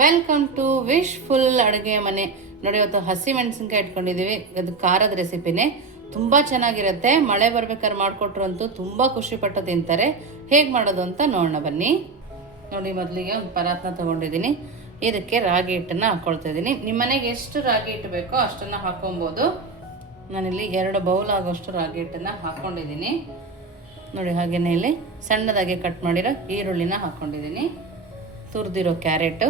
Welcome to wish full ಅಡುಗೆ ಮನೆ. ನೋಡಿ, ಇವತ್ತು ಹಸಿ ಮೆಣಸಿನ್ಕಾಯಿ ಇಟ್ಕೊಂಡಿದ್ದೀವಿ. ಅದು ಖಾರದ ರೆಸಿಪಿನೇ. ತುಂಬ ಚೆನ್ನಾಗಿರುತ್ತೆ. ಮಳೆ ಬರ್ಬೇಕಾದ್ರೆ ಮಾಡಿಕೊಟ್ರು ಅಂತೂ ತುಂಬ ಖುಷಿಪಟ್ಟು ತಿಂತಾರೆ. ಹೇಗೆ ಮಾಡೋದು ಅಂತ ನೋಡೋಣ ಬನ್ನಿ. ನೋಡಿ, ಮೊದಲಿಗೆ ಒಂದು ಪರಾತ್ನ ತೊಗೊಂಡಿದ್ದೀನಿ. ಇದಕ್ಕೆ ರಾಗಿ ಹಿಟ್ಟನ್ನು ಹಾಕ್ಕೊಳ್ತಾ ಇದ್ದೀನಿ. ನಿಮ್ಮ ಮನೆಗೆ ಎಷ್ಟು ರಾಗಿ ಹಿಟ್ಟು ಬೇಕೋ ಅಷ್ಟನ್ನು ಹಾಕೊಬೋದು. ನಾನಿಲ್ಲಿ ಎರಡು ಬೌಲ್ ಆಗೋಷ್ಟು ರಾಗಿ ಹಿಟ್ಟನ್ನು ಹಾಕ್ಕೊಂಡಿದ್ದೀನಿ ನೋಡಿ ಹಾಗೆಯೇ ಇಲ್ಲಿ ಸಣ್ಣದಾಗಿ ಕಟ್ ಮಾಡಿರೋ ಈರುಳ್ಳಿನ ಹಾಕ್ಕೊಂಡಿದ್ದೀನಿ ತುರಿದಿರೋ ಕ್ಯಾರೆಟು.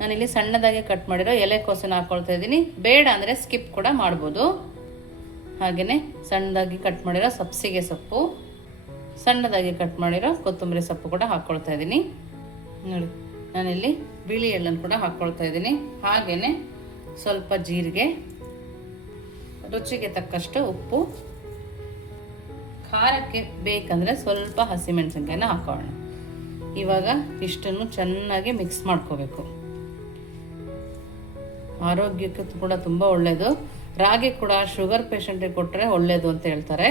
ನಾನಿಲ್ಲಿ ಸಣ್ಣದಾಗಿ ಕಟ್ ಮಾಡಿರೋ ಎಲೆಕೋಸನ್ನ ಹಾಕ್ಕೊಳ್ತಾ ಇದ್ದೀನಿ. ಬೇಡ ಅಂದರೆ ಸ್ಕಿಪ್ ಕೂಡ ಮಾಡ್ಬೋದು. ಹಾಗೆಯೇ ಸಣ್ಣದಾಗಿ ಕಟ್ ಮಾಡಿರೋ ಸಬ್ಸಿಗೆ ಸೊಪ್ಪು, ಸಣ್ಣದಾಗಿ ಕಟ್ ಮಾಡಿರೋ ಕೊತ್ತಂಬರಿ ಸೊಪ್ಪು ಕೂಡ ಹಾಕ್ಕೊಳ್ತಾ ಇದ್ದೀನಿ. ನೋಡಿ, ನಾನಿಲ್ಲಿ ಬಿಳಿ ಎಳ್ಳನ್ನು ಕೂಡ ಹಾಕ್ಕೊಳ್ತಾ ಇದ್ದೀನಿ. ಹಾಗೆಯೇ ಸ್ವಲ್ಪ ಜೀರಿಗೆ, ರುಚಿಗೆ ತಕ್ಕಷ್ಟು ಉಪ್ಪು, ಖಾರಕ್ಕೆ ಬೇಕಂದರೆ ಸ್ವಲ್ಪ ಹಸಿಮೆಣಸಿನ್ಕಾಯಿನ ಹಾಕೋಣ ಇವಾಗ ಇಷ್ಟನ್ನು ಚೆನ್ನಾಗಿ ಮಿಕ್ಸ್ ಮಾಡ್ಕೋಬೇಕು. ಆರೋಗ್ಯಕ್ಕೆ ಕೂಡ ತುಂಬ ಒಳ್ಳೆಯದು ರಾಗಿ ಕೂಡ ಶುಗರ್ ಪೇಷಂಟಿಗೆ ಕೊಟ್ಟರೆ ಒಳ್ಳೆಯದು ಅಂತ ಹೇಳ್ತಾರೆ.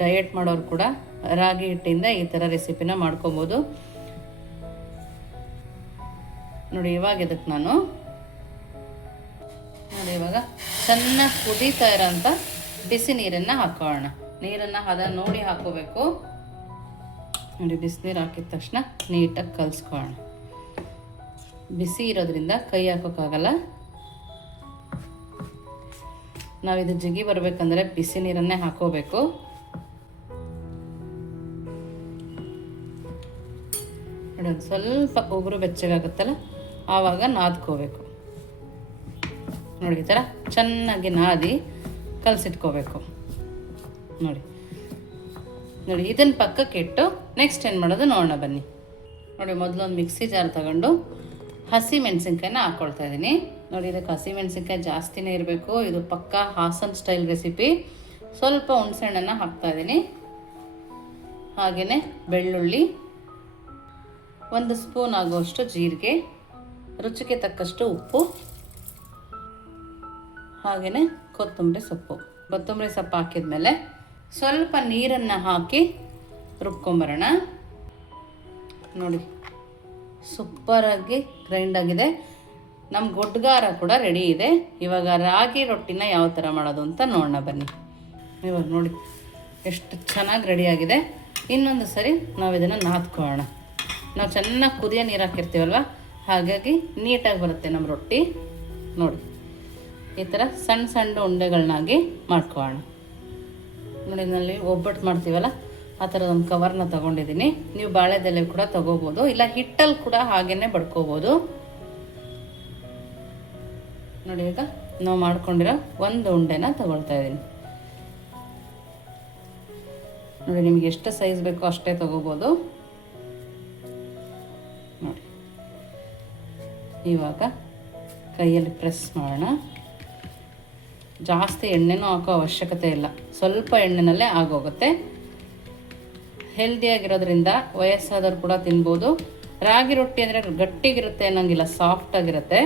ಡಯಟ್ ಮಾಡೋರು ಕೂಡ ರಾಗಿ ಹಿಟ್ಟಿಂದ ಈ ಥರ ರೆಸಿಪಿನ ಮಾಡ್ಕೊಬೋದು. ನೋಡಿ, ಇವಾಗ ಇದಕ್ಕೆ ನಾನು ನೋಡಿ, ಇವಾಗ ಚೆನ್ನಾಗಿ ಕುದೀತಾ ಇರೋಂಥ ಬಿಸಿ ನೀರನ್ನು ಹಾಕೋಣ. ನೀರನ್ನು ಹದ ನೋಡಿ ಹಾಕೋಬೇಕು. ನೋಡಿ ಬಿಸಿನೀರು ಹಾಕಿದ ತಕ್ಷಣ ನೀಟಾಗಿ ಕಲಿಸ್ಕೊಳ್ಳೋಣ. ಬಿಸಿ ಇರೋದ್ರಿಂದ ಕೈ ಹಾಕೋಕ್ಕಾಗಲ್ಲ. ನಾವಿದು ಜಿಗಿ ಬರಬೇಕಂದ್ರೆ ಬಿಸಿ ನೀರನ್ನೇ ಹಾಕೋಬೇಕು. ಒಂದು ಸ್ವಲ್ಪ ಉಗುರು ಬೆಚ್ಚಗಾಗುತ್ತಲ್ಲ, ಆವಾಗ ನಾದ್ಕೋಬೇಕು. ನೋಡಿ, ಈ ಥರ ಚೆನ್ನಾಗಿ ನಾದಿ ಕಲಸಿಟ್ಕೋಬೇಕು. ನೋಡಿ ನೋಡಿ ಇದನ್ನು ಪಕ್ಕಕ್ಕೆ ಇಟ್ಟು ನೆಕ್ಸ್ಟ್ ಏನು ಮಾಡೋದು ನೋಡೋಣ ಬನ್ನಿ. ನೋಡಿ, ಮೊದಲೊಂದು ಮಿಕ್ಸಿ ಜಾರ್ ತಗೊಂಡು ಹಸಿ ಮೆಣಸಿನ್ಕಾಯಿನ ಹಾಕ್ಕೊಳ್ತಾ ಇದ್ದೀನಿ. ನೋಡಿ, ಇದಕ್ಕೆ ಹಸಿ ಮೆಣಸಿನ್ಕಾಯಿ ಜಾಸ್ತಿನೇ ಇರಬೇಕು. ಇದು ಪಕ್ಕ ಹಾಸನ್ ಸ್ಟೈಲ್ ರೆಸಿಪಿ. ಸ್ವಲ್ಪ ಹುಣಸೆಹಣ್ಣನ್ನು ಹಾಕ್ತಾ ಇದ್ದೀನಿ. ಹಾಗೆಯೇ ಬೆಳ್ಳುಳ್ಳಿ, ಒಂದು ಸ್ಪೂನ್ ಆಗುವಷ್ಟು ಜೀರಿಗೆ, ರುಚಿಗೆ ತಕ್ಕಷ್ಟು ಉಪ್ಪು ಹಾಗೆಯೇ ಕೊತ್ತಂಬರಿ ಸೊಪ್ಪು. ಕೊತ್ತಂಬರಿ ಸೊಪ್ಪು ಹಾಕಿದ್ಮೇಲೆ ಸ್ವಲ್ಪ ನೀರನ್ನು ಹಾಕಿ ರುಬ್ಕೊಂಬರೋಣ. ನೋಡಿ ಸೂಪರಾಗಿ ಗ್ರೈಂಡ್ ಆಗಿದೆ. ನಮ್ಮ ಗೊಡ್ಗಾರ ಕೂಡ ರೆಡಿ ಇದೆ. ಇವಾಗ ರಾಗಿ ರೊಟ್ಟಿನ ಯಾವ ಥರ ಮಾಡೋದು ಅಂತ ನೋಡೋಣ ಬನ್ನಿ. ಇವಾಗ ನೋಡಿ, ಎಷ್ಟು ಚೆನ್ನಾಗಿ ರೆಡಿಯಾಗಿದೆ ಇನ್ನೊಂದು ಸರಿ ನಾವು ಇದನ್ನು ನಾದ್ಕೊಳ್ಳೋಣ. ನಾವು ಚೆನ್ನಾಗಿ ಕುದಿಯೋ ನೀರು ಹಾಕಿರ್ತೀವಲ್ವ? ಹಾಗಾಗಿ ನೀಟಾಗಿ ಬರುತ್ತೆ ನಮ್ಮ ರೊಟ್ಟಿ. ನೋಡಿ, ಈ ಥರ ಸಣ್ಣ ಸಣ್ಣ ಉಂಡೆಗಳನ್ನಾಗಿ ಮಾಡ್ಕೊಳ್ಳೋಣ. ನೋಡಿ ನಲ್ಲಿ ಒಬ್ಬಟ್ಟು ಮಾಡ್ತೀವಲ್ಲ? ಆ ಥರದ ಒಂದು ಕವರ್ನ ತಗೊಂಡಿದ್ದೀನಿ ನೀವು ಬಾಳೆದೆಲೆ ಕೂಡ ತಗೋಬೋದು. ಇಲ್ಲ ಹಿಟ್ಟಲ್ಲಿ ಕೂಡ ಹಾಗೇನೆ ಬಡ್ಕೋಬೋದು. ನೋಡಿ, ಈಗ ನಾವು ಮಾಡ್ಕೊಂಡಿರೋ ಒಂದು ಉಂಡೆನ ತಗೊಳ್ತಾ ಇದ್ದೀನಿ ನೋಡಿ, ನಿಮ್ಗೆ ಎಷ್ಟು ಸೈಜ್ ಬೇಕೋ ಅಷ್ಟೇ ತಗೋಬೋದು. ನೋಡಿ. ಇವಾಗ ಕೈಯಲ್ಲಿ ಪ್ರೆಸ್ ಮಾಡೋಣ. ಜಾಸ್ತಿ ಎಣ್ಣೆನೂ ಹಾಕೋ ಅವಶ್ಯಕತೆ ಇಲ್ಲ. ಸ್ವಲ್ಪ ಎಣ್ಣೆನಲ್ಲೇ ಆಗೋಗುತ್ತೆ. ಹೆಲ್ದಿಯಾಗಿರೋದ್ರಿಂದ ವಯಸ್ಸಾದವ್ರು ಕೂಡ ತಿನ್ಬೋದು. ರಾಗಿ ರೊಟ್ಟಿ ಅಂದರೆ ಗಟ್ಟಿಗಿರುತ್ತೆ ಅನ್ನೋಂಗಿಲ್ಲ ಸಾಫ್ಟಾಗಿರುತ್ತೆ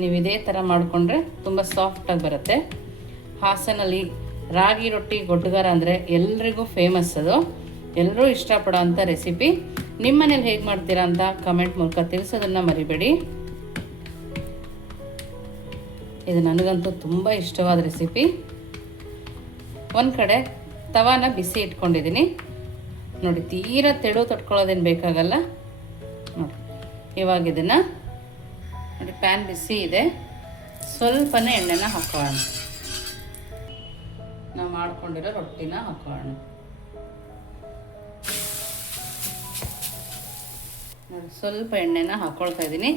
ನೀವು ಇದೇ ಥರ ಮಾಡಿಕೊಂಡ್ರೆ ತುಂಬ ಸಾಫ್ಟಾಗಿ ಬರುತ್ತೆ. ಹಾಸನಲ್ಲಿ ರಾಗಿ ರೊಟ್ಟಿ ಗೊಡ್ಡುಗಾರ ಅಂದರೆ ಎಲ್ರಿಗೂ ಫೇಮಸ್ ಅದು. ಎಲ್ಲರೂ ಇಷ್ಟಪಡೋ ಅಂಥ ರೆಸಿಪಿ ನಿಮ್ಮ ಮನೇಲಿ ಹೇಗೆ ಮಾಡ್ತೀರಾ ಅಂತ ಕಮೆಂಟ್ ಮೂಲಕ ತಿಳಿಸೋದನ್ನು ಮರಿಬೇಡಿ. ಇದು ನನಗಂತೂ ತುಂಬ ಇಷ್ಟವಾದ ರೆಸಿಪಿ ಒಂದು ಕಡೆ ತವಾನ ಬಿಸಿ ಇಟ್ಕೊಂಡಿದ್ದೀನಿ. ನೋಡಿ, ತೀರಾ ತೆಳು ತೊಟ್ಕೊಳ್ಳೋದೇನು ಬೇಕಾಗಲ್ಲ. ನೋಡಿ, ಇವಾಗ ಇದನ್ನು ನೋಡಿ, ಪ್ಯಾನ್ ಬಿಸಿ ಇದೆ. ಸ್ವಲ್ಪನೇ ಎಣ್ಣೆನ ಹಾಕೋಣ. ನಾವು ಮಾಡ್ಕೊಂಡಿರೋ ರೊಟ್ಟಿನ ಹಾಕೋಣ. ನೋಡಿ, ಸ್ವಲ್ಪ ಎಣ್ಣೆನ ಹಾಕ್ಕೊಳ್ತಾ ಇದ್ದೀನಿ.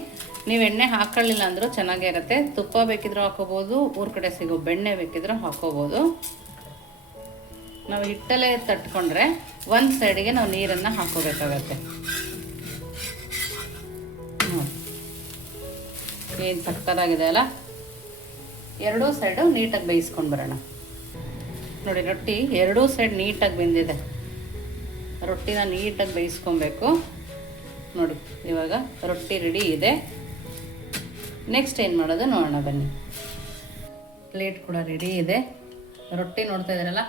ನೀವು ಎಣ್ಣೆ ಹಾಕೊಳ್ಳಿಲ್ಲ ಅಂದರೂ ಚೆನ್ನಾಗೇ ಇರುತ್ತೆ. ತುಪ್ಪ ಬೇಕಿದ್ರೂ ಹಾಕೋಬೋದು, ಊರ ಕಡೆ ಸಿಗೋ ಬೆಣ್ಣೆ ಬೇಕಿದ್ರೂ ಹಾಕೋಬೋದು. ನಾವು ಹಿಟ್ಟಲ್ಲೇ ತಟ್ಕೊಂಡ್ರೆ ಒಂದು ಸೈಡಿಗೆ ನಾವು ನೀರನ್ನು ಹಾಕೋಬೇಕಾಗತ್ತೆ. ಏನು ಸಕ್ಕತ್ತಾಗಿದೆ ಅಲ್ಲ? ಎರಡೂ ಸೈಡು ನೀಟಾಗಿ ಬೇಯಿಸ್ಕೊಂಡು ಬರೋಣ. ನೋಡಿ, ರೊಟ್ಟಿ ಎರಡೂ ಸೈಡ್ ನೀಟಾಗಿ ಬೆಂದಿದೆ. ರೊಟ್ಟಿನ ನೀಟಾಗಿ ಬೇಯಿಸ್ಕೊಬೇಕು. ನೋಡಿ, ಇವಾಗ ರೊಟ್ಟಿ ರೆಡಿ ಇದೆ. ನೆಕ್ಸ್ಟ್ ಏನು ಮಾಡೋದು ನೋಡೋಣ ಬನ್ನಿ. ಪ್ಲೇಟ್ ಕೂಡ ರೆಡಿ ಇದೆ. ರೊಟ್ಟಿ ನೋಡ್ತಾ ಇದ್ದೀರಲ್ಲ?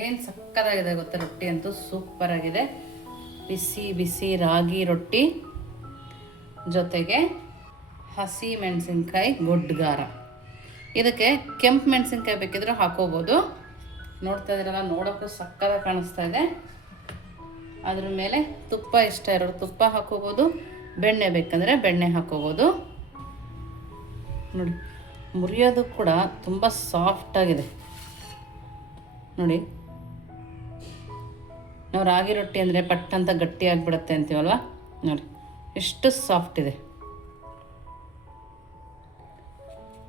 ಏನು ಸಕ್ಕದಾಗಿದೆ ಗೊತ್ತಾ ರೊಟ್ಟಿ ಅಂತೂ? ಸೂಪರ್ ಆಗಿದೆ. ಬಿಸಿ ಬಿಸಿ ರಾಗಿ ರೊಟ್ಟಿ. ಜೊತೆಗೆ ಹಸಿ ಮೆಣಸಿನ್ಕಾಯಿ ಗೊಡ್ಗಾರ ಇದಕ್ಕೆ ಕೆಂಪು ಮೆಣಸಿನ್ಕಾಯಿ ಬೇಕಿದ್ರೆ ಹಾಕೋಬೋದು. ನೋಡ್ತಾ ಇದ್ದೀರಲ್ಲ, ನೋಡೋಕ್ಕೂ ಸಕ್ಕದಾಗಿ ಕಾಣಿಸ್ತಾ ಇದೆ. ಅದ್ರ ಮೇಲೆ ತುಪ್ಪ ಇಷ್ಟ ಇರೋರು ತುಪ್ಪ ಹಾಕೋಬೋದು. ಬೆಣ್ಣೆ ಬೇಕಂದರೆ ಬೆಣ್ಣೆ ಹಾಕೋಬೋದು. ನೋಡಿ, ಮುರಿಯೋದು ಕೂಡ ತುಂಬ ಸಾಫ್ಟಾಗಿದೆ ನೋಡಿ ನಾವು ರಾಗಿ ರೊಟ್ಟಿ ಅಂದರೆ ಪಟ್ ಅಂತ ಗಟ್ಟಿ ಆಗಿಬಿಡುತ್ತೆ ಅಂತೀವಲ್ವ? ನೋಡಿ, ಎಷ್ಟು ಸಾಫ್ಟ್ ಇದೆ.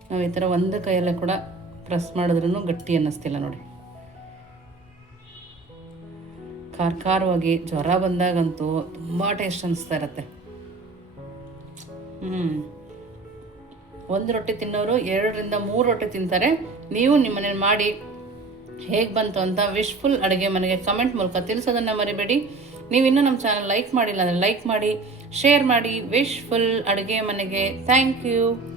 ನಾವು ಈ ಥರ ಒಂದು ಕೈಯಲ್ಲೇ ಕೂಡ ಪ್ರೆಸ್ ಮಾಡಿದ್ರೂ ಗಟ್ಟಿ ಅನ್ನಿಸ್ತಿಲ್ಲ ನೋಡಿ. ಖಾರ ಖಾರವಾಗಿ ಜ್ವರ ಬಂದಾಗಂತೂ ತುಂಬ ಟೇಸ್ಟ್ ಅನ್ನಿಸ್ತಾ ಇರತ್ತೆ. ಹ್ಞೂ ಒಂದು ರೊಟ್ಟಿ ತಿನ್ನೋರು ಎರಡರಿಂದ ಮೂರು ರೊಟ್ಟಿ ತಿಂತಾರೆ. ನೀವು ನಿಮ್ಮ ಮನೇಲಿ ಮಾಡಿ ಹೇಗೆ ಬಂತು ಅಂತ ವಿಶ್ಫುಲ್ ಅಡುಗೆ ಮನೆಗೆ ಕಮೆಂಟ್ ಮೂಲಕ ತಿಳಿಸೋದನ್ನು ಮರಿಬೇಡಿ. ನೀವು ಇನ್ನೂ ನಮ್ಮ ಚಾನಲ್ ಲೈಕ್ ಮಾಡಿಲ್ಲ ಅಂದರೆ ಲೈಕ್ ಮಾಡಿ ಶೇರ್ ಮಾಡಿ ವಿಶ್ಫುಲ್ ಅಡುಗೆ ಮನೆಗೆ ಥ್ಯಾಂಕ್ ಯು